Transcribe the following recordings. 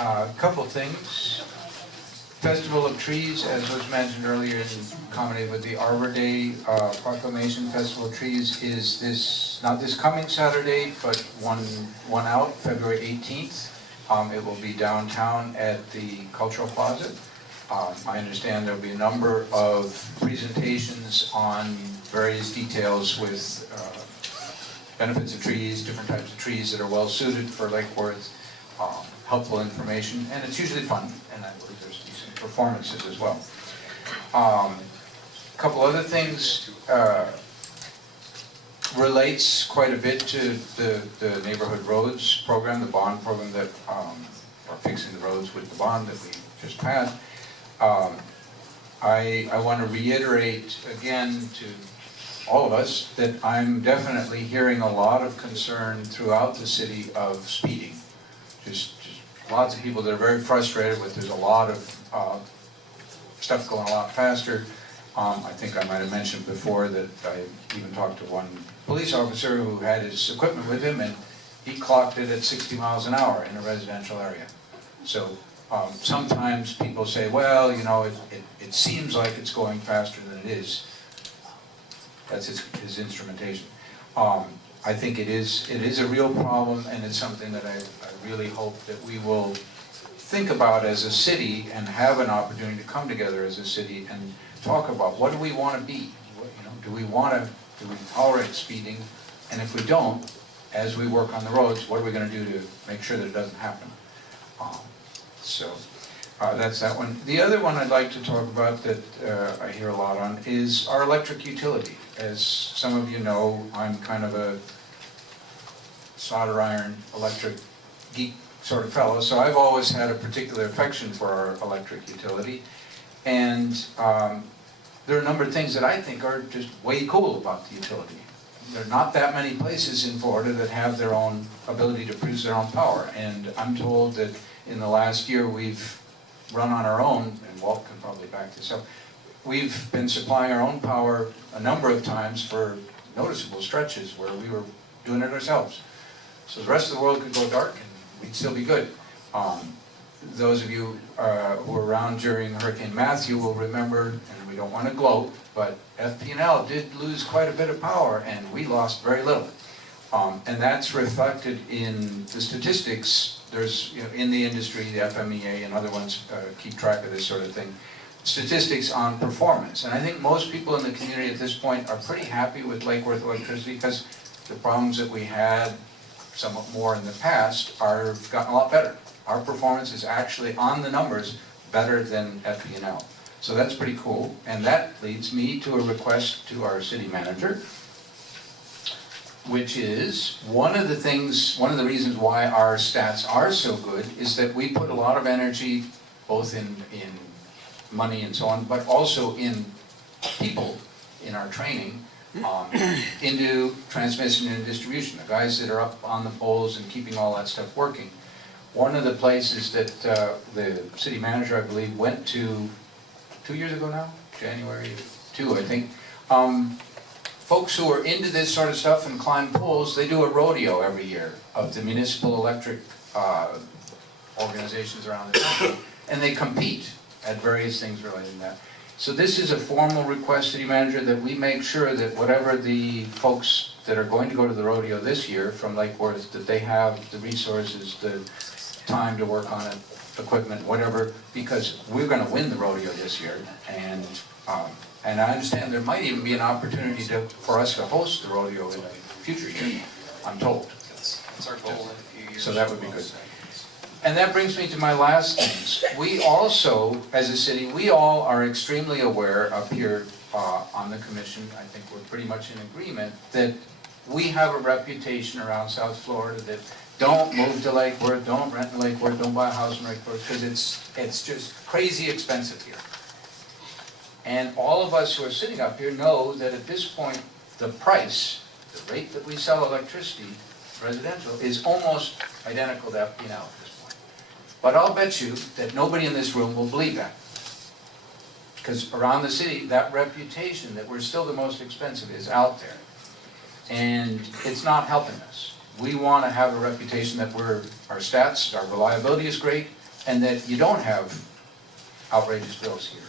Couple things. Festival of Trees, as was mentioned earlier, in combination with the Arbor Day proclamation. Festival of Trees is not this coming Saturday, but one out, February 18th. It will be downtown at the Cultural Plaza. I understand there'll be a number of presentations on various details with benefits of trees, different types of trees that are well suited for Lake Worth, helpful information, and it's usually fun, and I believe there's decent performances as well. A couple other things relates quite a bit to the Neighborhood Roads program, the bond program that, or fixing the roads with the bond that we just passed. I want to reiterate again to all of us that I'm definitely hearing a lot of concern throughout the city of speeding. Just lots of people that are very frustrated with, there's a lot of stuff going a lot faster. I think I might have mentioned before that I even talked to one police officer who had his equipment with him, and he clocked it at 60 miles an hour in a residential area. So sometimes people say, well, you know, it seems like it's going faster than it is. That's his instrumentation. I think it is a real problem, and it's something that I really hope that we will think about as a city and have an opportunity to come together as a city and talk about what do we want to be. You know, do we tolerate speeding? And if we don't, as we work on the roads, what are we going to do to make sure that it doesn't happen? That's that one. The other one I'd like to talk about that I hear a lot on is our electric utility. As some of you know, I'm kind of a solder iron electric geek sort of fellow, so I've always had a particular affection for our electric utility. And there are a number of things that I think are just way cool about the utility. There are not that many places in Florida that have their own ability to produce their own power. And I'm told that in the last year we've run on our own, and Walt can probably back this up, we've been supplying our own power a number of times for noticeable stretches where we were doing it ourselves. So the rest of the world could go dark and we'd still be good. Those of you who were around during Hurricane Matthew will remember, and we don't want to gloat, but FP&L did lose quite a bit of power and we lost very little. And that's reflected in the statistics. There's, you know, in the industry, the FMEA and other ones keep track of this sort of thing. Statistics on performance. And I think most people in the community at this point are pretty happy with Lake Worth electricity because the problems that we had somewhat more in the past are gotten a lot better. Our performance is actually on the numbers better than FP&L. So that's pretty cool. And that leads me to a request to our city manager, which is one of the reasons why our stats are so good is that we put a lot of energy, both in money and so on, but also in people, in our training, into transmission and distribution, the guys that are up on the poles and keeping all that stuff working. One of the places that the city manager, I believe, went to 2 years ago now, January 2, I think, folks who are into this sort of stuff and climb poles, they do a rodeo every year of the municipal electric organizations around the country, and they compete at various things related to that. So this is a formal request, city manager, that we make sure that whatever the folks that are going to go to the rodeo this year from Lake Worth, that they have the resources, the time to work on it, equipment, whatever, because we're going to win the rodeo this year. And I understand there might even be an opportunity for us to host the rodeo in a future year, I'm told. That's our goal in a few years. So that would be good. And that brings me to my last things. We also, as a city, we all are extremely aware up here on the commission, I think we're pretty much in agreement, that we have a reputation around South Florida that don't move to Lake Worth, don't rent in Lake Worth, don't buy a house in Lake Worth, because it's just crazy expensive here. And all of us who are sitting up here know that at this point, the price, the rate that we sell electricity, residential, is almost identical to FP&L at this point. But I'll bet you that nobody in this room will believe that. Because around the city, that reputation that we're still the most expensive is out there. And it's not helping us. We want to have a reputation that our stats, our reliability is great, and that you don't have outrageous bills here.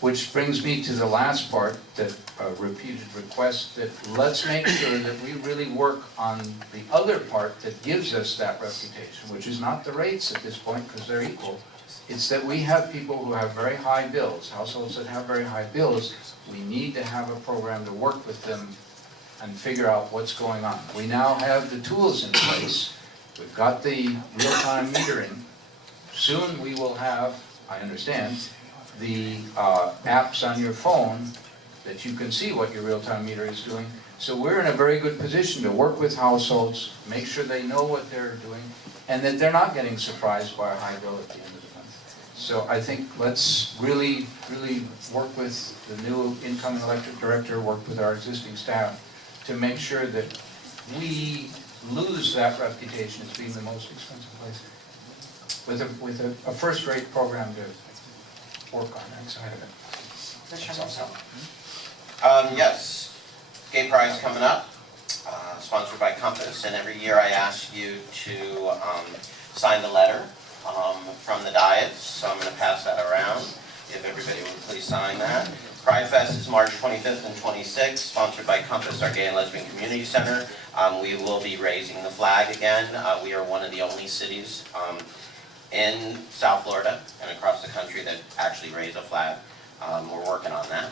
Which brings me to the last part, that repeated request, that let's make sure that we really work on the other part that gives us that reputation, which is not the rates at this point, because they're equal. It's that we have people who have very high bills, households that have very high bills. We need to have a program to work with them and figure out what's going on. We now have the tools in place. We've got the real-time metering. Soon we will have, I understand, the apps on your phone that you can see what your real-time meter is doing. So we're in a very good position to work with households, make sure they know what they're doing, and that they're not getting surprised by a high bill at the end of the month. So I think let's really work with the new incoming electric director, work with our existing staff to make sure that we lose that reputation as being the most expensive place. With a first-rate program to work on that side of it. That's all. Yes, Gay Pride's coming up, sponsored by Compass, and every year I ask you to sign the letter from the dais, so I'm going to pass that around. If everybody would please sign that. Pride Fest is March 25th and 26th, sponsored by Compass, our Gay and Lesbian Community Center. We will be raising the flag again. We are one of the only cities in South Florida and across the country that actually raise a flag. We're working on that.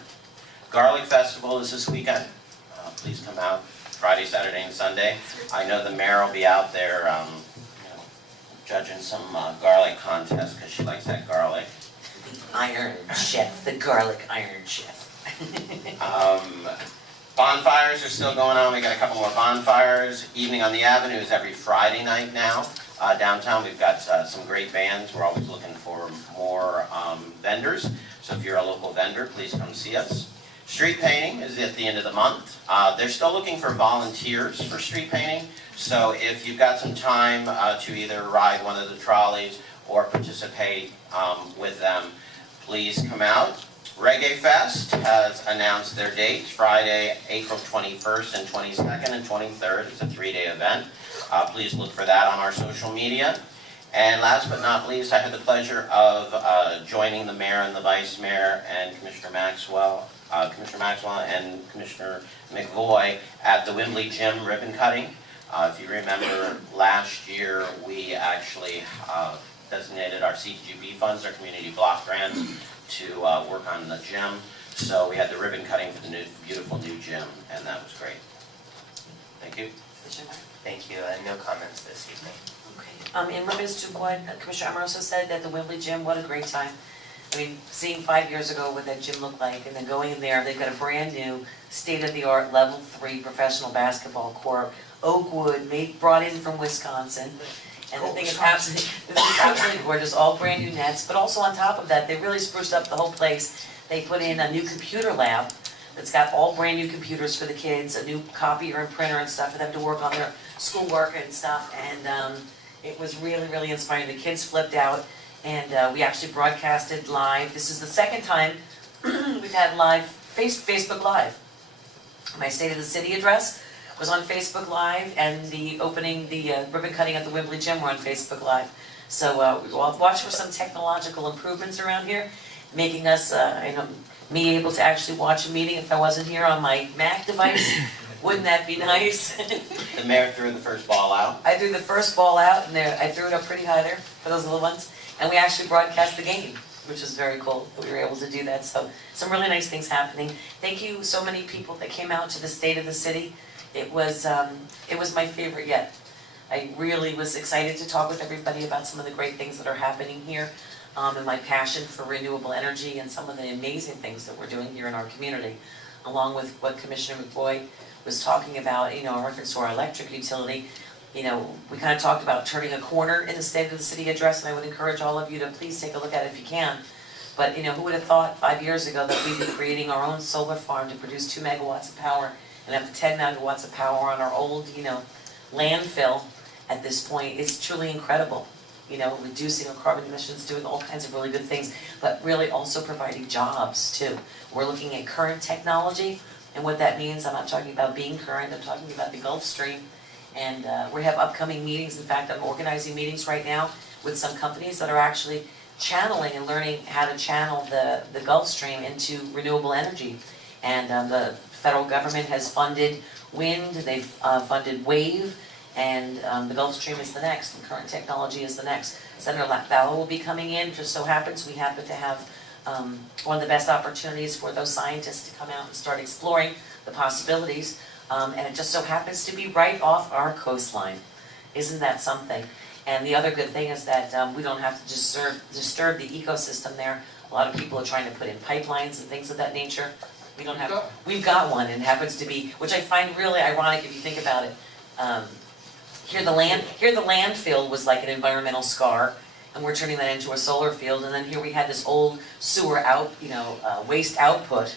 Garlic Festival is this weekend. Please come out Friday, Saturday, and Sunday. I know the mayor will be out there judging some garlic contest because she likes that garlic. The Iron Chef, the Garlic Iron Chef. Bonfires are still going on. We got a couple more bonfires. Evening on the Avenue is every Friday night now. Downtown we've got some great bands. We're always looking for more vendors. So if you're a local vendor, please come see us. Street painting is at the end of the month. They're still looking for volunteers for street painting. So if you've got some time to either ride one of the trolleys or participate with them, please come out. Reggae Fest has announced their dates, Friday, April 21st and 22nd and 23rd. It's a 3-day event. Please look for that on our social media. And last but not least, I had the pleasure of joining the mayor and the vice mayor and Commissioner Maxwell and Commissioner McVoy at the Wembley Gym ribbon cutting. If you remember, last year we actually designated our CGB funds, our community block grants, to work on the gym. So we had the ribbon cutting for the new, beautiful new gym, and that was great. Thank you. Thank you, no comments this evening. Okay. In reference to what Commissioner Amoroso said at the Wembley Gym, what a great time. I mean, seeing 5 years ago what that gym looked like, and then going in there, they've got a brand new, state-of-the-art, level 3 professional basketball court, Oakwood, brought in from Wisconsin. And the thing is absolutely gorgeous, all brand new nets, but also on top of that, they really spruced up the whole place. They put in a new computer lab that's got all brand new computers for the kids, a new copier and printer and stuff for them to work on their schoolwork and stuff, and it was really inspiring. The kids flipped out, and we actually broadcasted live. This is the second time we've had live, Facebook Live. My State of the City address was on Facebook Live, and the opening, the ribbon cutting at the Wembley Gym were on Facebook Live. So watch for some technological improvements around here, making us, me able to actually watch a meeting if I wasn't here on my Mac device. Wouldn't that be nice? The mayor threw the first ball out. I threw the first ball out, and I threw it up pretty high there for those little ones. And we actually broadcast the game, which is very cool that we were able to do that. So some really nice things happening. Thank you so many people that came out to the State of the City. It was my favorite yet. I really was excited to talk with everybody about some of the great things that are happening here, and my passion for renewable energy and some of the amazing things that we're doing here in our community, along with what Commissioner McVoy was talking about, in reference to our electric utility. We kind of talked about turning a corner in the State of the City address, and I would encourage all of you to please take a look at it if you can. But who would have thought 5 years ago that we'd be creating our own solar farm to produce 2 megawatts of power and up to 10 megawatts of power on our old, landfill at this point. It's truly incredible. Reducing our carbon emissions, doing all kinds of really good things, but really also providing jobs too. We're looking at current technology, and what that means, I'm not talking about being current, I'm talking about the Gulf Stream. And we have upcoming meetings. In fact, I'm organizing meetings right now with some companies that are actually channeling and learning how to channel the Gulf Stream into renewable energy. And the federal government has funded wind, they've funded wave, and the Gulf Stream is the next, the current technology is the next. Senator Latvala will be coming in, just so happens we happen to have one of the best opportunities for those scientists to come out and start exploring the possibilities, and it just so happens to be right off our coastline. Isn't that something? And the other good thing is that we don't have to disturb the ecosystem there. A lot of people are trying to put in pipelines and things of that nature. We don't have, we've got one, and it happens to be, which I find really ironic if you think about it. Here the landfill was like an environmental scar, and we're turning that into a solar field, and then here we had this old sewer waste output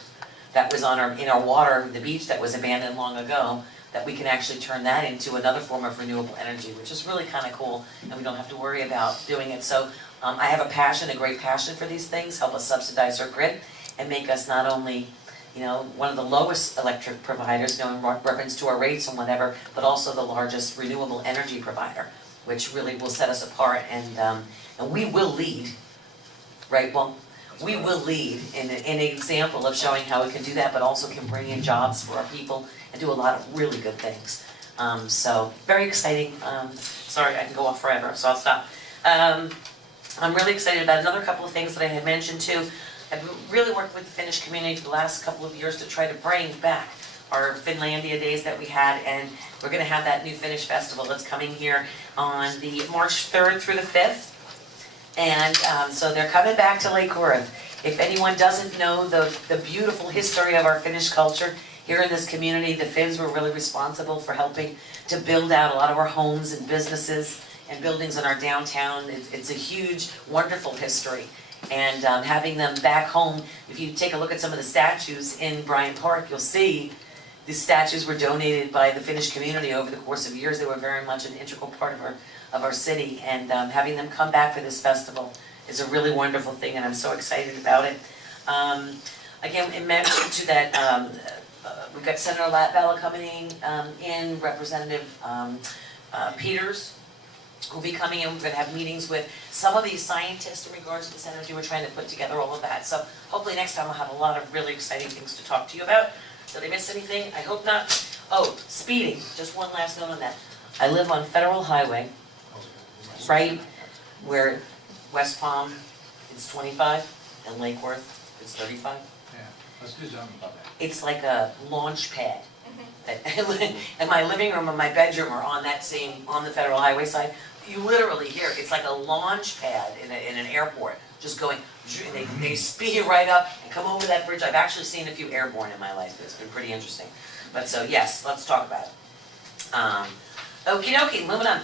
that was in our water, the beach that was abandoned long ago, that we can actually turn that into another form of renewable energy, which is really kind of cool, and we don't have to worry about doing it. So I have a great passion for these things, help us subsidize our grid, and make us not only one of the lowest electric providers, in reference to our rates and whatever, but also the largest renewable energy provider, which really will set us apart, and we will lead, right? Well, we will lead in an example of showing how we can do that, but also can bring in jobs for our people and do a lot of really good things. So very exciting. Sorry, I can go off forever, so I'll stop. I'm really excited about another couple of things that I had mentioned too. I've really worked with the Finnish community for the last couple of years to try to bring back our Finlandia days that we had, and we're going to have that new Finnish festival that's coming here on the March 3rd through the 5th. And so they're coming back to Lake Worth. If anyone doesn't know the beautiful history of our Finnish culture, here in this community, the Finns were really responsible for helping to build out a lot of our homes and businesses and buildings in our downtown. It's a huge, wonderful history. And having them back home, if you take a look at some of the statues in Bryant Park, you'll see these statues were donated by the Finnish community over the course of years. They were very much an integral part of our city, and having them come back for this festival is a really wonderful thing, and I'm so excited about it. Again, in mention to that, we've got Senator Latvala coming in, Representative Peters will be coming in. We're going to have meetings with some of these scientists in regards to this energy. We're trying to put together all of that. So hopefully next time I'll have a lot of really exciting things to talk to you about. Did I miss anything? I hope not. Oh, speeding. Just one last note on that. I live on Federal Highway, right where West Palm is 25 and Lake Worth is 35. Yeah, let's do something about that. It's like a launch pad. And my living room and my bedroom are on the Federal Highway side. You literally hear it. It's like a launch pad in an airport, just going, they speed right up and come over that bridge. I've actually seen a few airborne in my life. It's been pretty interesting. But so yes, let's talk about it. Okie dokie, moving on.